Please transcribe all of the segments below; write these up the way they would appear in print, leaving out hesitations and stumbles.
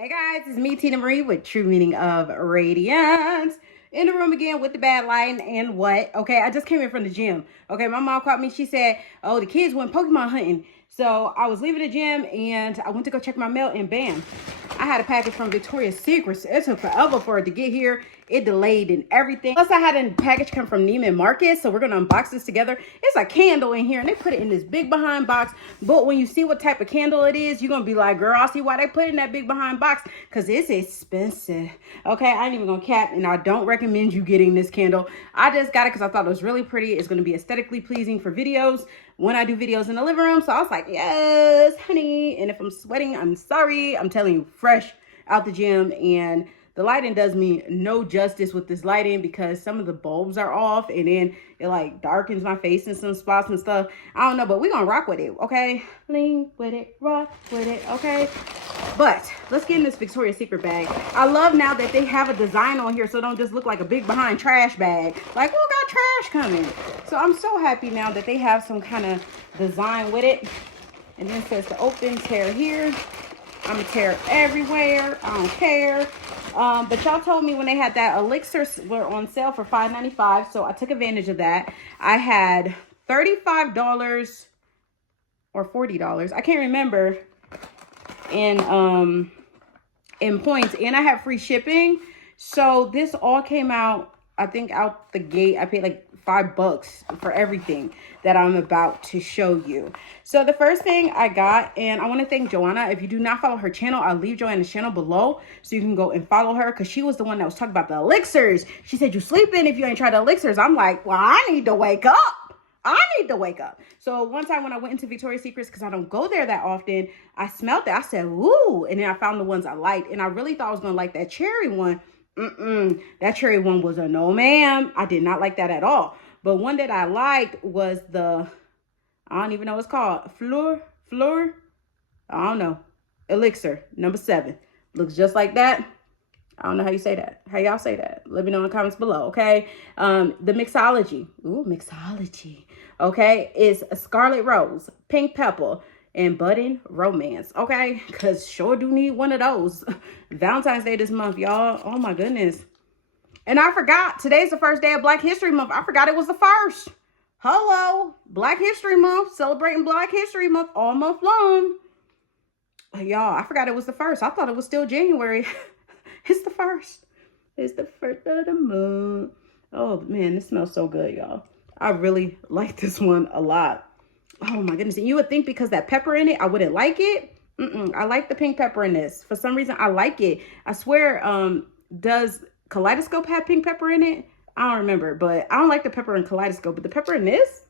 Hey guys, it's me, Tina Marie, with True Meaning of Radiance. In the room again with the bad lighting and what? Okay, I just came in from the gym. Okay, my mom called me. She said, oh, the kids went Pokemon hunting. So I was leaving the gym and I went to go check my mail and bam, I had a package from Victoria's Secret. It took forever for it to get here. It delayed and everything. Plus, I had a package come from Neiman Marcus. So we're going to unbox this together. It's a candle in here and they put it in this big behind box. But when you see what type of candle it is, you're going to be like, girl, I see why they put it in that big behind box. Because it's expensive. Okay, I ain't even going to cap. And I don't recommend you getting this candle. I just got it because I thought it was really pretty. It's going to be aesthetically pleasing for videos when I do videos in the living room. So I was like, yes, honey. And if I'm sweating, I'm sorry. I'm telling you, fresh out the gym. And the lighting does me no justice with this lighting because some of the bulbs are off and then it like darkens my face in some spots and stuff. I don't know, but we're gonna rock with it, okay? Lean with it, rock with it, okay? But let's get in this Victoria's Secret bag. I love now that they have a design on here so it don't just look like a big behind trash bag. Like, who got trash coming? So I'm so happy now that they have some kind of design with it. And then it says to open, tear here. I'm gonna tear everywhere. I don't care. But y'all told me when they had that elixir were on sale for $5.95, so I took advantage of that. I had $35 or $40. I can't remember in points, and I have free shipping. So this all came out, I think, out the gate. I paid like $5 for everything that I'm about to show you. So the first thing I got, and I want to thank Joanna. If you do not follow her channel, I'll leave Joanna's channel below so you can go and follow her, because she was the one that was talking about the elixirs. She said, you sleeping if you ain't tried the elixirs. I'm like, well, I need to wake up. I need to wake up. So one time when I went into Victoria's Secrets, because I don't go there that often, I smelled it. I said, ooh. And then I found the ones I liked. And I really thought I was going to like that cherry one. That cherry one was a no, ma'am. I did not like that at all. But one that I liked was the, I don't even know what it's called. Fleur, I don't know. Elixir, number 7. Looks just like that. I don't know how you say that. How y'all say that? Let me know in the comments below, okay? The mixology. Ooh, mixology. Okay, is a scarlet rose, pink pepper, and budding romance, okay? Because sure do need one of those. Valentine's Day this month, y'all. Oh, my goodness. And I forgot, today's the first day of Black History Month. I forgot it was the first. Hello, Black History Month. Celebrating Black History Month all month long. Y'all, I forgot it was the first. I thought it was still January. It's the first. It's the first of the month. Oh, man, this smells so good, y'all. I really like this one a lot. Oh, my goodness. And you would think because that pepper in it, I wouldn't like it. I like the pink pepper in this. For some reason, I like it. I swear, does Kaleidoscope have pink pepper in it? I don't remember, but I don't like the pepper in Kaleidoscope. But the pepper in this,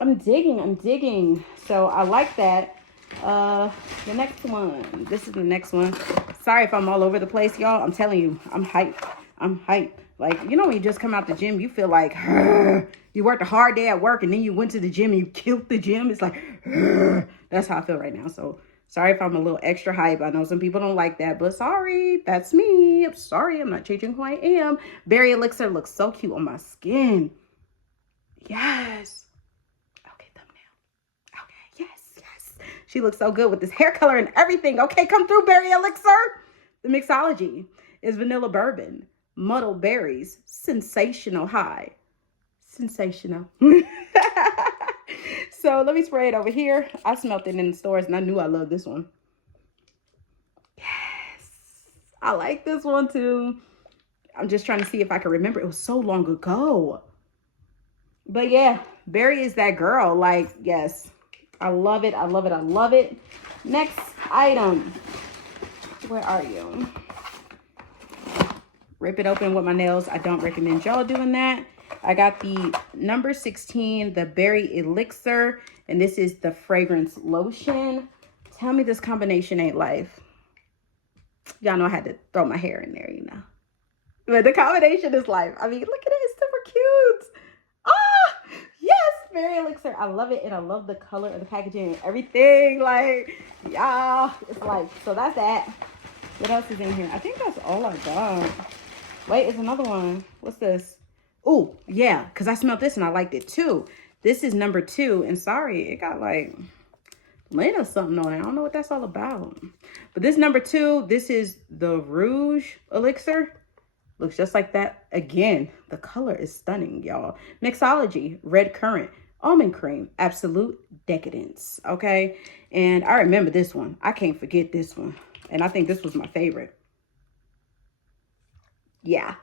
I'm digging. So I like that. The next one. This is the next one. Sorry if I'm all over the place, y'all. I'm telling you, I'm hyped. Like, you know, when you just come out the gym, you feel like, you worked a hard day at work and then you went to the gym and you killed the gym. It's like, that's how I feel right now. So sorry if I'm a little extra hype. I know some people don't like that, but sorry, that's me. I'm sorry, I'm not changing who I am. Berry Elixir looks so cute on my skin. Yes. Okay, thumbnail. Okay, yes. She looks so good with this hair color and everything. Okay, come through, Berry Elixir. The mixology is vanilla bourbon, muddled berries, sensational high. Sensational. So let me spray it over here. I smelled it in the stores and I knew I loved this one. Yes. I like this one too. I'm just trying to see if I can remember. It was so long ago. But yeah, Berry is that girl. Like, yes. I love it. I love it. Next item. Where are you? Rip it open with my nails. I don't recommend y'all doing that. I got the number 16, the Berry Elixir, and this is the fragrance lotion. Tell me this combination ain't life. Y'all know I had to throw my hair in there, you know. But the combination is life. I mean, look at it. It's super cute. Ah, yes, Berry Elixir. I love it, and I love the color of the packaging and everything. Like, y'all, it's life. So that's that. What else is in here? I think that's all I got. Wait, it's another one. What's this? Oh, yeah, because I smelled this and I liked it too. This is number 2. And sorry, it got like Later something on it. I don't know what that's all about. But this number 2, this is the Rouge Elixir. Looks just like that. Again, the color is stunning, y'all. Mixology, red currant, almond cream, absolute decadence. Okay. And I remember this one. I can't forget this one. And I think this was my favorite. Yeah.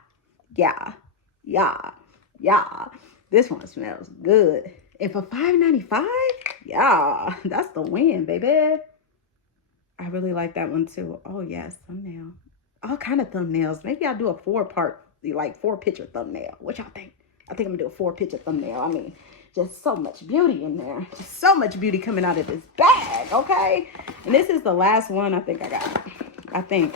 Yeah. Yeah. Yeah. This one smells good. And for $5.95, yeah, that's the win, baby. I really like that one too. Oh yes, thumbnail. All kind of thumbnails. Maybe I'll do a 4-part, like 4-picture thumbnail. What y'all think? I think I'm gonna do a 4-picture thumbnail. I mean, just so much beauty in there. Just so much beauty coming out of this bag, okay? And this is the last one I think I got. I think.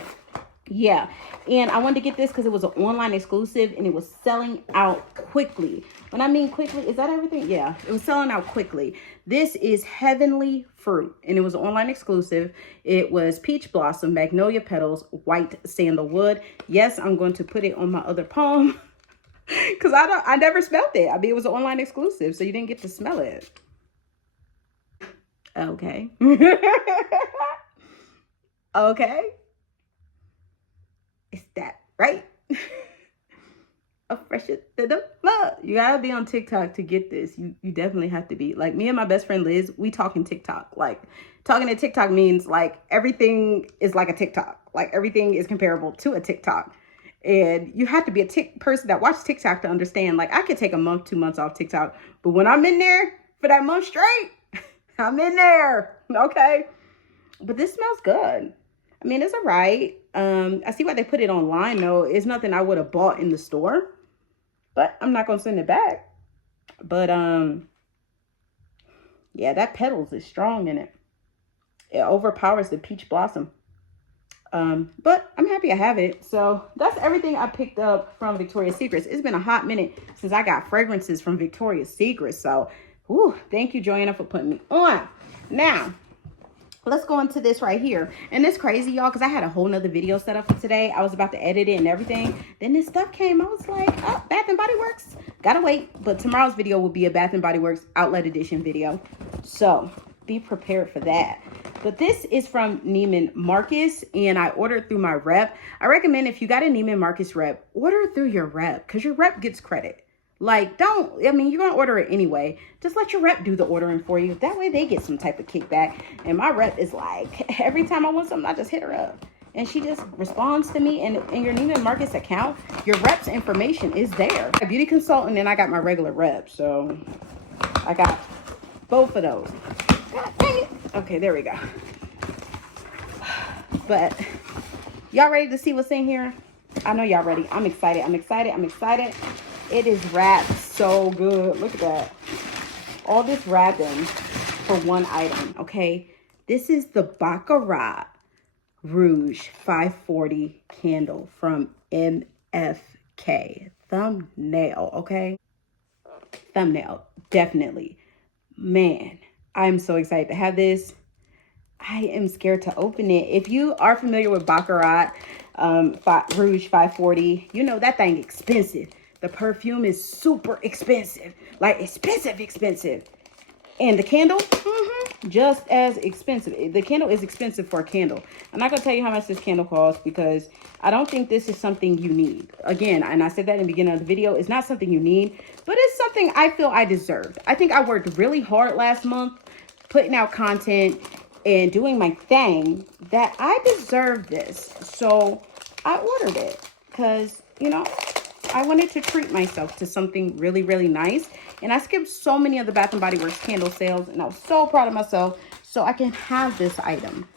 Yeah, and I wanted to get this because it was an online exclusive and it was selling out quickly. When I mean quickly, is that everything? Yeah, it was selling out quickly. This is Heavenly Fruit and it was an online exclusive. It was Peach Blossom, Magnolia Petals, White Sandalwood. Yes, I'm going to put it on my other palm because I never smelled it. I mean, it was an online exclusive, so you didn't get to smell it. Okay. Okay. It's that, right? A fresher than the flood. You gotta be on TikTok to get this. You definitely have to be. Like me and my best friend Liz, we talking TikTok. Like talking to TikTok means like everything is like a TikTok. Like everything is comparable to a TikTok. And you have to be a person that watches TikTok to understand. Like I could take a month, 2 months off TikTok, but when I'm in there for that month straight, I'm in there. Okay. But this smells good. I mean, it's all right. I see why they put it online, though. It's nothing I would have bought in the store. But I'm not going to send it back. But, yeah, that Petals is strong in it. It overpowers the Peach Blossom. But I'm happy I have it. So that's everything I picked up from Victoria's Secrets. It's been a hot minute since I got fragrances from Victoria's Secrets. So, whew, thank you, Joanna, for putting me on. Now, let's go into this right here. And it's crazy, y'all, because I had a whole nother video set up for today. I was about to edit it and everything. Then this stuff came. I was like, oh, Bath & Body Works. Gotta wait. But tomorrow's video will be a Bath & Body Works Outlet Edition video. So be prepared for that. But this is from Neiman Marcus, and I ordered through my rep. I recommend if you got a Neiman Marcus rep, order through your rep because your rep gets credit. Like, I mean, you're going to order it anyway. Just let your rep do the ordering for you. That way they get some type of kickback. And my rep is like, every time I want something, I just hit her up. And she just responds to me. And in your Neiman Marcus account, your rep's information is there. A beauty consultant, and I got my regular rep. So I got both of those. God dang it. Okay, there we go. But y'all ready to see what's in here? I know y'all ready. I'm excited. I'm excited. I'm excited. It is wrapped so good. Look at that. All this wrapping for one item, okay? This is the Baccarat Rouge 540 candle from MFK. Thumbnail, okay? Thumbnail, definitely. Man, I'm so excited to have this. I am scared to open it. If you are familiar with Baccarat Rouge 540, you know that thing expensive. The perfume is super expensive, like expensive. And the candle, just as expensive. The candle is expensive for a candle. I'm not going to tell you how much this candle costs because I don't think this is something you need. Again, and I said that in the beginning of the video, it's not something you need, but it's something I feel I deserved. I think I worked really hard last month putting out content and doing my thing that I deserve this. So I ordered it because, you know, I wanted to treat myself to something really, really nice. And I skipped so many of the Bath & Body Works candle sales. And I was so proud of myself so I can have this item.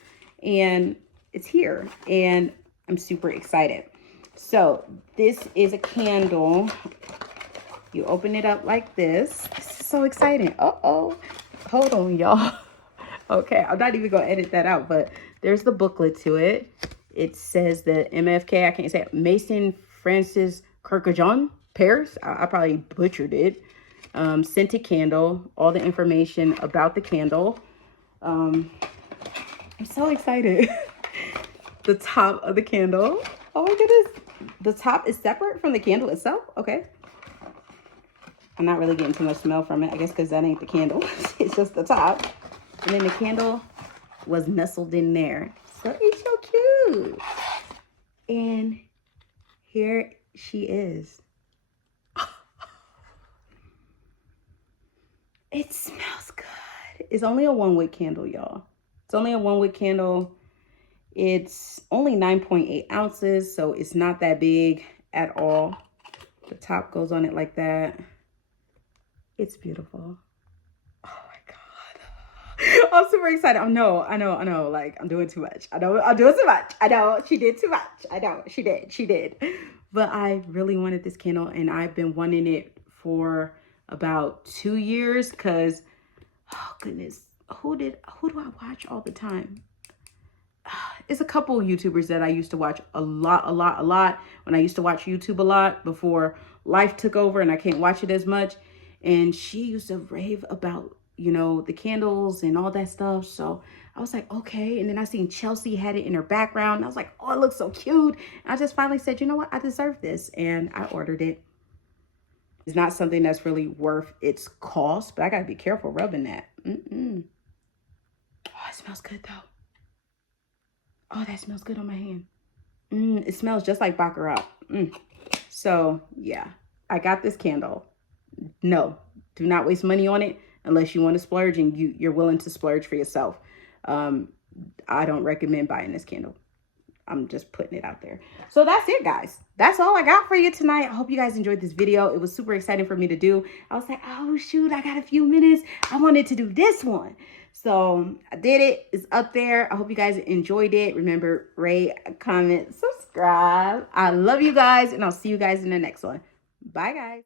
And it's here. And I'm super excited. So this is a candle. You open it up like this. This is so exciting. Uh-oh. Hold on, y'all. Okay, I'm not even going to edit that out. But there's the booklet to it. It says the MFK. I can't say it. Mason Francis Kirkajon, Paris. I probably butchered it. Scented candle. All the information about the candle. I'm so excited. The top of the candle. Oh my goodness. The top is separate from the candle itself. Okay. I'm not really getting too much smell from it. I guess because that ain't the candle. It's just the top. And then the candle was nestled in there. So it's so cute. And here she is. It smells good. It's only a 1-wick candle, y'all. It's only a 1-wick candle. It's only 9.8 ounces, so it's not that big at all. The top goes on it like that. It's beautiful. Oh my God. I'm super excited. I know. Like, I'm doing too much. I know I'm doing too much. I know she did too much. I know she did. But I really wanted this candle, and I've been wanting it for about 2 years because, oh goodness, who do I watch all the time? It's a couple of YouTubers that I used to watch a lot when I used to watch YouTube a lot before life took over and I can't watch it as much. And she used to rave about, you know, the candles and all that stuff. So I was like, okay. And then I seen Chelsea had it in her background. And I was like, oh, it looks so cute. And I just finally said, you know what? I deserve this. And I ordered it. It's not something that's really worth its cost, but I got to be careful rubbing that. Oh, it smells good though. Oh, that smells good on my hand. It smells just like Baccarat. So, yeah, I got this candle. No, do not waste money on it unless you want to splurge and you're willing to splurge for yourself. I don't recommend buying this candle. I'm just putting it out there. So that's it, guys. That's all I got for you tonight. I hope you guys enjoyed this video. It was super exciting for me to do. I was like, oh, shoot, I got a few minutes. I wanted to do this one. So I did it. It's up there. I hope you guys enjoyed it. Remember, rate, comment, subscribe. I love you guys, and I'll see you guys in the next one. Bye, guys.